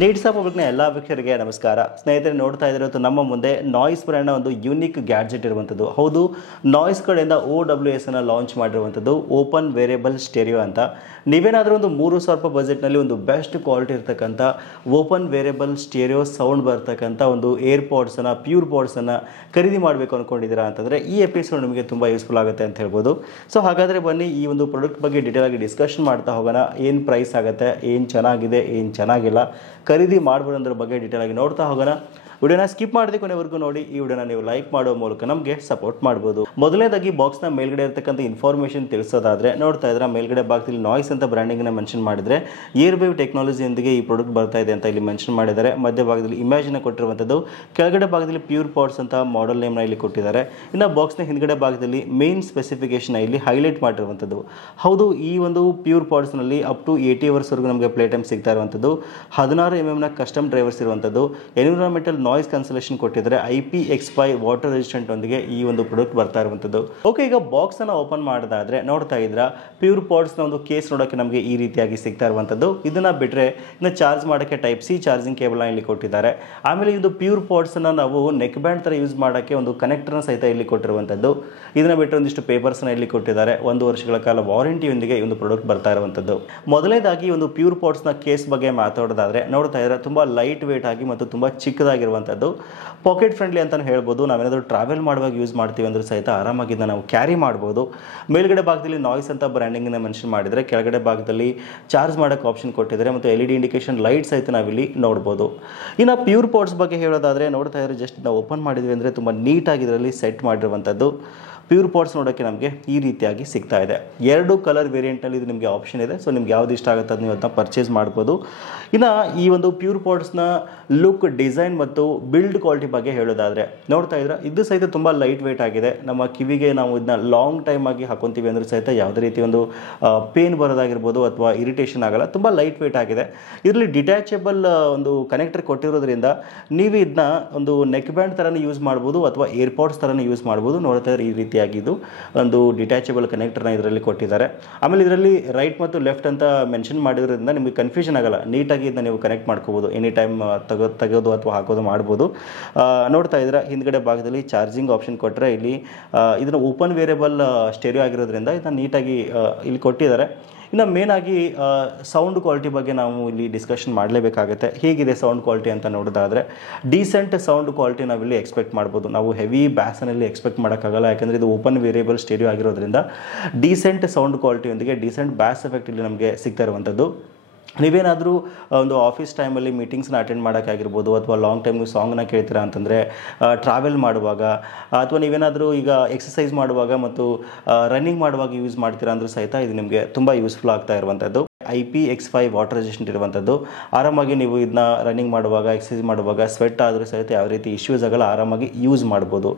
Needs of ಪಬ್ಲಿಕ್ನ ಎಲ್ಲ ವೀಕ್ಷಕರಿಗೆ ನಮಸ್ಕಾರ. ಸ್ನೇಹಿತರೆ, ನೋಡ್ತಾ ಇರೋದು ನಮ್ಮ ಮುಂದೆ ನಾಯ್ಸ್ ಬ್ರ್ಯಾಂಡ್ನ ಒಂದು ಯೂನಿಕ್ ಗ್ಯಾಡ್ಜೆಟ್ ಇರುವಂಥದ್ದು. ಹೌದು, ನಾಯ್ಸ್ ಕಡೆಯಿಂದ OWS ಅನ್ನು ಲಾಂಚ್ ಮಾಡಿರುವಂಥದ್ದು ಓಪನ್ ವೇರಿಯಬಲ್ ಸ್ಟೆರಿಯೋ ಅಂತ. ನೀವೇನಾದರೂ ಒಂದು 3,000 ರೂಪಾಯಿ ಬಜೆಟ್ನಲ್ಲಿ ಒಂದು ಬೆಸ್ಟ್ ಕ್ವಾಲಿಟಿ ಇರ್ತಕ್ಕಂಥ ಓಪನ್ ವೇರಿಯಬಲ್ ಸ್ಟೆರಿಯೋ ಸೌಂಡ್ ಬರ್ತಕ್ಕಂಥ ಒಂದು ಏರ್ಪಾಡ್ಸನ್ನು, ಪ್ಯೂರ್ ಪಾಡ್ಸನ್ನು ಖರೀದಿ ಮಾಡಬೇಕು ಅಂದ್ಕೊಂಡಿದ್ದೀರಾ ಅಂತಂದರೆ ಈ ಎಪಿಸೋಡ್ ನಿಮಗೆ ತುಂಬ ಯೂಸ್ಫುಲ್ ಆಗುತ್ತೆ ಅಂತ ಹೇಳ್ಬೋದು. ಸೊ ಹಾಗಾದರೆ ಬನ್ನಿ ಈ ಒಂದು ಪ್ರಾಡಕ್ಟ್ ಬಗ್ಗೆ ಡೀಟೇಲ್ ಆಗಿ ಡಿಸ್ಕಷನ್ ಮಾಡ್ತಾ ಹೋಗೋಣ. ಏನು ಪ್ರೈಸ್ ಆಗುತ್ತೆ, ಏನು ಚೆನ್ನಾಗಿದೆ, ಏನು ಚೆನ್ನಾಗಿಲ್ಲ, ಖರೀದಿ ಮಾಡ್ಬೋದು ಅನ್ನೋದ್ರ ಬಗ್ಗೆ ಡೀಟೇಲ್ ಆಗಿ ನೋಡ್ತಾ ಹೋಗೋಣ. ವಿಡಿಯೋನ ಸ್ಕಿಪ್ ಮಾಡದೆ ಕೊನೆವರೆಗೂ ನೋಡಿ. ಈ ವಿಡಿಯೋನ ನೀವು ಲೈಕ್ ಮಾಡೋ ಮೂಲಕ ನಮಗೆ ಸಪೋರ್ಟ್ ಮಾಡ್ಬೋದು. ಮೊದಲನೇದಾಗಿ ಬಾಕ್ಸ್ನ ಮೇಲ್ಗಡೆ ಇರತಕ್ಕಂಥ ಇನ್ಫಾರ್ಮೇಷನ್ ತಿಳಿಸೋದಾದ್ರೆ, ನೋಡ್ತಾ ಇದ್ರೆ ಮೇಲ್ಗಡೆ ಭಾಗದಲ್ಲಿ ನಾಯ್ಸ್ ಅಂತ ಬ್ರ್ಯಾಂಡಿಂಗ್ನ ಮೆನ್ಷನ್ ಮಾಡಿದರೆ ಏರ್ವೇವ್ ಟೆಕ್ನಾಲಜಿಯೊಂದಿಗೆ ಈ ಪ್ರಾಡಕ್ಟ್ ಬರ್ತಾ ಇದೆ ಅಂತ ಇಲ್ಲಿ ಮೆನ್ಷನ್ ಮಾಡಿದ್ದಾರೆ. ಮಧ್ಯ ಭಾಗದಲ್ಲಿ ಇಮೇಜ್ನ ಕೊಟ್ಟಿರುವಂಥದ್ದು, ಕೆಳಗಡೆ ಭಾಗದಲ್ಲಿ ಪ್ಯೂರ್ ಪಾಡ್ಸ್ ಅಂತ ಮಾಡೆಲ್ ನೇಮ್ನ ಇಲ್ಲಿ ಕೊಟ್ಟಿದ್ದಾರೆ. ಇನ್ನು ಬಾಕ್ಸ್ನ ಹಿಂದ್ಗಡೆ ಭಾಗದಲ್ಲಿ ಮೇನ್ ಸ್ಪೆಸಿಫಿಕೇಶನ್ ಇಲ್ಲಿ ಹೈಲೈಟ್ ಮಾಡಿರುವಂಥದ್ದು. ಹೌದು, ಈ ಒಂದು ಪ್ಯೂರ್ ಪಾಡ್ಸ್ನಲ್ಲಿ ಅಪ್ ಟು 80 ಅವರ್ಸ್ವರೆಗೂ ನಮಗೆ ಪ್ಲೇ ಟೈಮ್ ಸಿಗ್ತಾ ಇರುವಂಥದ್ದು. 16 mm ಕಸ್ಟಮ್ ಡ್ರೈವರ್ಸ್ ಇರುವಂಥದ್ದು. ಎನ್ವಿರಾನ್ಮೆಂಟಲ್ ನಾಯ್ಸ್ ಕ್ಯಾನ್ಸಲೇಷನ್ ಕೊಟ್ಟಿದ್ದಾರೆ. IP-X5 ವಾಟರ್ ರೆಸಿಸ್ಟೆಂಟ್ ಒಂದಿಗೆ ಈ ಒಂದು ಪ್ರಾಡಕ್ಟ್ ಬರ್ತಾ ಇರುವಂಥದ್ದು. ಓಕೆ, ಈಗ ಬಾಕ್ಸ್ ಅನ್ನು ಓಪನ್ ಮಾಡೋದಾದ್ರೆ ನೋಡ್ತಾ ಇದ್ರ ಪ್ಯೂರ್ ಪಾಡ್ಸ್ನ ಒಂದು ಕೇಸ್ ನೋಡೋಕೆ ನಮಗೆ ಈ ರೀತಿಯಾಗಿ ಸಿಗ್ತಾ ಇರುವಂಥದ್ದು. ಇದನ್ನ ಬಿಟ್ಟರೆ ಇನ್ನು ಚಾರ್ಜ್ ಮಾಡೋಕ್ಕೆ Type-C ಚಾರ್ಜಿಂಗ್ ಕೇಬಲ್ನ ಇಲ್ಲಿ ಕೊಟ್ಟಿದ್ದಾರೆ. ಆಮೇಲೆ ಇದು ಪ್ಯೂರ್ ಪಾಡ್ಸನ್ನು ನಾವು ನೆಕ್ ಬ್ಯಾಂಡ್ ಥರ ಯೂಸ್ ಮಾಡೋಕ್ಕೆ ಒಂದು ಕನೆಕ್ಟರ್ನ ಸಹಿತ ಇಲ್ಲಿ ಕೊಟ್ಟಿರುವಂಥದ್ದು. ಇದನ್ನ ಬಿಟ್ಟರೆ ಒಂದಿಷ್ಟು ಪೇಪರ್ಸ್ನ ಇಲ್ಲಿ ಕೊಟ್ಟಿದ್ದಾರೆ. 1 ವರ್ಷಗಳ ಕಾಲ ವಾರಂಟಿಯೊಂದಿಗೆ ಈ ಒಂದು ಪ್ರಾಡಕ್ಟ್ ಬರ್ತಾ ಇರುವಂಥದ್ದು. ಮೊದಲನೇದಾಗಿ ಒಂದು ಪ್ಯೂರ್ ಪಾಡ್ಸ್ನ ಕೇಸ್ ಬಗ್ಗೆ ಮಾತಾಡೋದಾದ್ರೆ ನೋಡ್ತಾ ಇದ್ರೆ ತುಂಬ ಲೈಟ್ ವೇಟ್ ಆಗಿ ಮತ್ತು ತುಂಬ ಚಿಕ್ಕದಾಗಿರುವಂಥದ್ದು. ಪಾಕೆಟ್ ಫ್ರೆಂಡ್ಲಿ ಅಂತಲೇ ಹೇಳ್ಬೋದು. ನಾವೇನಾದರೂ ಟ್ರಾವೆಲ್ ಮಾಡುವಾಗ ಯೂಸ್ ಮಾಡ್ತೀವಿ ಅಂದ್ರೆ ಸಹಿತ ಆರಾಮಾಗಿ ನಾವು ಕ್ಯಾರಿ ಮಾಡ್ಬೋದು. ಮೇಲ್ಗಡೆ ಭಾಗದಲ್ಲಿ ನಾಯ್ಸ್ ಅಂತ ಬ್ರ್ಯಾಂಡಿಂಗ್ನ ಮೆನ್ಷನ್ ಮಾಡಿದರೆ, ಕೆಳಗಡೆ ಭಾಗದಲ್ಲಿ ಚಾರ್ಜ್ ಮಾಡೋಕ್ಕೆ ಆಪ್ಷನ್ ಕೊಟ್ಟಿದ್ದಾರೆ ಮತ್ತು LED ಇಂಡಿಕೇಶನ್ ಲೈಟ್ ಸಹಿತ ನಾವಿಲ್ಲಿ ನೋಡ್ಬೋದು. ಇನ್ನು ಪ್ಯೂರ್ ಪಾಡ್ಸ್ ಬಗ್ಗೆ ಹೇಳೋದಾದರೆ ನೋಡ್ತಾ ಇದ್ರೆ ಜಸ್ಟ್ ನಾವು ಓಪನ್ ಮಾಡಿದ್ವಿ ಅಂದರೆ ತುಂಬ ನೀಟಾಗಿ ಇದರಲ್ಲಿ ಸೆಟ್ ಮಾಡಿರುವಂಥದ್ದು. ಪ್ಯೂರ್ ಪಾಡ್ಸ್ ನೋಡೋಕ್ಕೆ ನಮಗೆ ಈ ರೀತಿಯಾಗಿ ಸಿಗ್ತಾ ಇದೆ. 2 ಕಲರ್ ವೇರಿಯಂಟ್ನಲ್ಲಿ ಇದು ನಿಮಗೆ ಆಪ್ಷನ್ ಇದೆ. ಸೊ ನಿಮ್ಗೆ ಯಾವ್ದು ಇಷ್ಟ ಆಗುತ್ತೆ ಅದು ನೀವು ಅದನ್ನ ಪರ್ಚೇಸ್ ಮಾಡ್ಬೋದು. ಇನ್ನು ಈ ಒಂದು ಪ್ಯೂರ್ ಪಾಡ್ಸ್ನ ಲುಕ್, ಡಿಸೈನ್ ಮತ್ತು ಬಿಲ್ಡ್ ಕ್ವಾಲಿಟಿ ಬಗ್ಗೆ ಹೇಳೋದಾದರೆ ನೋಡ್ತಾ ಇದ್ರೆ ಇದು ಸಹಿತ ತುಂಬ ಲೈಟ್ ವೇಟ್ ಆಗಿದೆ. ನಮ್ಮ ಕಿವಿಗೆ ನಾವು ಇದನ್ನ ಲಾಂಗ್ ಟೈಮ್ ಆಗಿ ಹಾಕೊತೀವಿ ಅಂದ್ರೆ ಸಹಿತ ಯಾವುದೇ ರೀತಿ ಒಂದು ಪೇನ್ ಬರೋದಾಗಿರ್ಬೋದು ಅಥವಾ ಇರಿಟೇಷನ್ ಆಗಲ್ಲ. ತುಂಬ ಲೈಟ್ ವೇಟ್ ಆಗಿದೆ. ಇದರಲ್ಲಿ ಡಿಟ್ಯಾಚಬಲ್ ಒಂದು ಕನೆಕ್ಟರ್ ಕೊಟ್ಟಿರೋದ್ರಿಂದ ನೀವು ಇದನ್ನ ಒಂದು ನೆಕ್ ಬ್ಯಾಂಡ್ ಥರನೇ ಯೂಸ್ ಮಾಡ್ಬೋದು ಅಥವಾ ಏರ್ಪಾಡ್ಸ್ ಥರನೇ ಯೂಸ್ ಮಾಡ್ಬೋದು. ನೋಡ್ತಾ ಇದ್ರೆ ಈ ರೀತಿ ಇದು ಒಂದು ಡಿಟ್ಯಾಚಬಲ್ ಕನೆಕ್ಟರ್ನ ಇದರಲ್ಲಿ ಕೊಟ್ಟಿದ್ದಾರೆ. ಆಮೇಲೆ ಇದರಲ್ಲಿ ರೈಟ್ ಮತ್ತು ಲೆಫ್ಟ್ ಅಂತ ಮೆನ್ಷನ್ ಮಾಡಿರೋದ್ರಿಂದ ನಿಮಗೆ ಕನ್ಫ್ಯೂಷನ್ ಆಗಲ್ಲ. ನೀಟಾಗಿ ಇದನ್ನ ನೀವು ಕನೆಕ್ಟ್ ಮಾಡ್ಕೋಬೋದು. ಎನಿ ಟೈಮ್ ತೆಗೋದು ಅಥವಾ ಹಾಕೋದು ಮಾಡ್ಬೋದು. ನೋಡ್ತಾ ಇದ್ರೆ ಹಿಂದ್ಗಡೆ ಭಾಗದಲ್ಲಿ ಚಾರ್ಜಿಂಗ್ ಆಪ್ಷನ್ ಕೊಟ್ಟರೆ ಇಲ್ಲಿ ಇದನ್ನು ಓಪನ್ ವೇರಿಯಬಲ್ ಸ್ಟೆರಿಯೋ ಆಗಿರೋದ್ರಿಂದ ಇದನ್ನ ನೀಟಾಗಿ ಇಲ್ಲಿ ಕೊಟ್ಟಿದ್ದಾರೆ. ಇನ್ನು ಮೇನ್ ಆಗಿ ಸೌಂಡ್ ಕ್ವಾಲಿಟಿ ಬಗ್ಗೆ ನಾವು ಇಲ್ಲಿ ಡಿಸ್ಕಷನ್ ಮಾಡಲೇಬೇಕಾಗುತ್ತೆ. ಹೇಗಿದೆ ಸೌಂಡ್ ಕ್ವಾಲಿಟಿ ಅಂತ ನೋಡೋದಾದರೆ ಡೀಸೆಂಟ್ ಸೌಂಡ್ ಕ್ವಾಲಿಟಿ ನಾವಿಲ್ಲಿ ಎಕ್ಸ್ಪೆಕ್ಟ್ ಮಾಡ್ಬೋದು. ನಾವು ಹೆವಿ ಬ್ಯಾಸನಲ್ಲಿ ಎಕ್ಸ್ಪೆಕ್ಟ್ ಮಾಡೋಕ್ಕಾಗಲ್ಲ. ಯಾಕಂದರೆ ಇದು ಓಪನ್ ವೇರಿಯಬಲ್ ಸ್ಟೆರಿಯೋ ಆಗಿರೋದ್ರಿಂದ ಡೀಸೆಂಟ್ ಸೌಂಡ್ ಕ್ವಾಲಿಟಿಯೊಂದಿಗೆ ಡೀಸೆಂಟ್ ಬ್ಯಾಸ್ ಎಫೆಕ್ಟ್ ಇಲ್ಲಿ ನಮಗೆ ಸಿಗ್ತಾ ಇರುವಂಥದ್ದು. ನೀವೇನಾದರೂ ಒಂದು ಆಫೀಸ್ ಟೈಮಲ್ಲಿ ಮೀಟಿಂಗ್ಸ್ನ ಅಟೆಂಡ್ ಮಾಡೋಕ್ಕಾಗಿರ್ಬೋದು ಅಥವಾ ಲಾಂಗ್ ಟೈಮ್ ನೀವು ಸಾಂಗ್ನ ಕೇಳ್ತೀರಾ ಅಂತಂದರೆ, ಟ್ರಾವೆಲ್ ಮಾಡುವಾಗ ಅಥವಾ ನೀವೇನಾದರೂ ಈಗ ಎಕ್ಸಸೈಸ್ ಮಾಡುವಾಗ ಮತ್ತು ರನ್ನಿಂಗ್ ಮಾಡುವಾಗ ಯೂಸ್ ಮಾಡ್ತೀರಾ ಅಂದರೂ ಸಹಿತ ಇದು ನಿಮಗೆ ತುಂಬ ಯೂಸ್ಫುಲ್ ಆಗ್ತಾ ಇರುವಂಥದ್ದು. IP-X5 ವಾಟರ್ ರೆಸಿಸ್ಟೆಂಟ್ ಇರುವಂಥದ್ದು. ಆರಾಮಾಗಿ ನೀವು ಇದನ್ನ ರನ್ನಿಂಗ್ ಮಾಡುವಾಗ, ಎಕ್ಸಸೈಸ್ ಮಾಡುವಾಗ ಸ್ವೆಟ್ ಆದರೂ ಸಹಿತ ಯಾವ ರೀತಿ ಇಶ್ಯೂಸ್ ಆಗಲ್ಲ, ಆರಾಮಾಗಿ ಯೂಸ್ ಮಾಡ್ಬೋದು.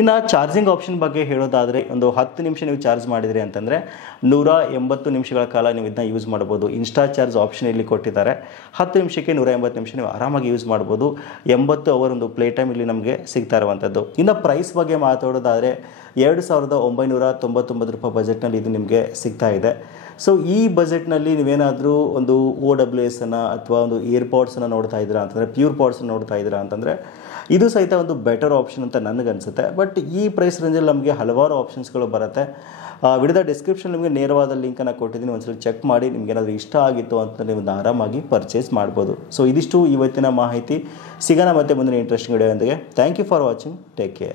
ಇನ್ನು ಚಾರ್ಜಿಂಗ್ ಆಪ್ಷನ್ ಬಗ್ಗೆ ಹೇಳೋದಾದರೆ ಒಂದು 10 ನಿಮಿಷ ನೀವು ಚಾರ್ಜ್ ಮಾಡಿದ್ರಿ ಅಂತಂದರೆ 180 ನಿಮಿಷಗಳ ಕಾಲ ನೀವು ಇದನ್ನ ಯೂಸ್ ಮಾಡ್ಬೋದು. ಇನ್ಸ್ಟಾ ಚಾರ್ಜ್ ಆಪ್ಷನ್ ಇಲ್ಲಿ ಕೊಟ್ಟಿದ್ದಾರೆ. 10 ನಿಮಿಷಕ್ಕೆ 180 ನಿಮಿಷ ನೀವು ಆರಾಮಾಗಿ ಯೂಸ್ ಮಾಡ್ಬೋದು. 80 ಅವರ್ ಒಂದು ಪ್ಲೇ ಟೈಮ್ ಇಲ್ಲಿ ನಮಗೆ ಸಿಗ್ತಾ ಇರುವಂಥದ್ದು. ಇನ್ನು ಪ್ರೈಸ್ ಬಗ್ಗೆ ಮಾತಾಡೋದಾದರೆ 2,999 ರೂಪಾಯಿ ಬಜೆಟ್ನಲ್ಲಿ ಇದು ನಿಮಗೆ ಸಿಗ್ತಾ ಇದೆ. ಸೊ ಈ ಬಜೆಟ್ನಲ್ಲಿ ನೀವೇನಾದರೂ ಒಂದು OWS ಅನ್ನು ಅಥವಾ ಒಂದು ಏರ್ಪಾಡ್ಸನ್ನು ನೋಡ್ತಾ ಇದ್ದೀರಾ ಅಂತಂದರೆ, ಪ್ಯೂರ್ ಪಾಡ್ಸನ್ನು ನೋಡ್ತಾ ಇದ್ದೀರಾ ಅಂತಂದರೆ ಇದು ಸಹಿತ ಒಂದು ಬೆಟರ್ ಆಪ್ಷನ್ ಅಂತ ನನಗನ್ಸುತ್ತೆ. ಬಟ್ ಈ ಪ್ರೈಸ್ ರೇಂಜಲ್ಲಿ ನಮಗೆ ಹಲವಾರು ಆಪ್ಷನ್ಸ್ಗಳು ಬರುತ್ತೆ. ವಿಡಿಯೋದ ಡಿಸ್ಕ್ರಿಪ್ಷನ್ ನಿಮಗೆ ನೇರವಾದ ಲಿಂಕನ್ನು ಕೊಟ್ಟಿದ್ದೀನಿ. ಒಂದ್ಸಲ ಚೆಕ್ ಮಾಡಿ. ನಿಮ್ಗೆ ಏನಾದರೂ ಇಷ್ಟ ಆಗಿತ್ತು ಅಂತ ನೀವು ಆರಾಮಾಗಿ ಪರ್ಚೇಸ್ ಮಾಡ್ಬೋದು. ಸೊ ಇದಿಷ್ಟು ಇವತ್ತಿನ ಮಾಹಿತಿ. ಸಿಗೋಣ ಮತ್ತೆ ಮುಂದಿನ ಇಂಟ್ರೆಸ್ಟಿಂಗ್ ವಿಡಿಯೋ ಜೊತೆಗೆ. Thank you for watching. Take care.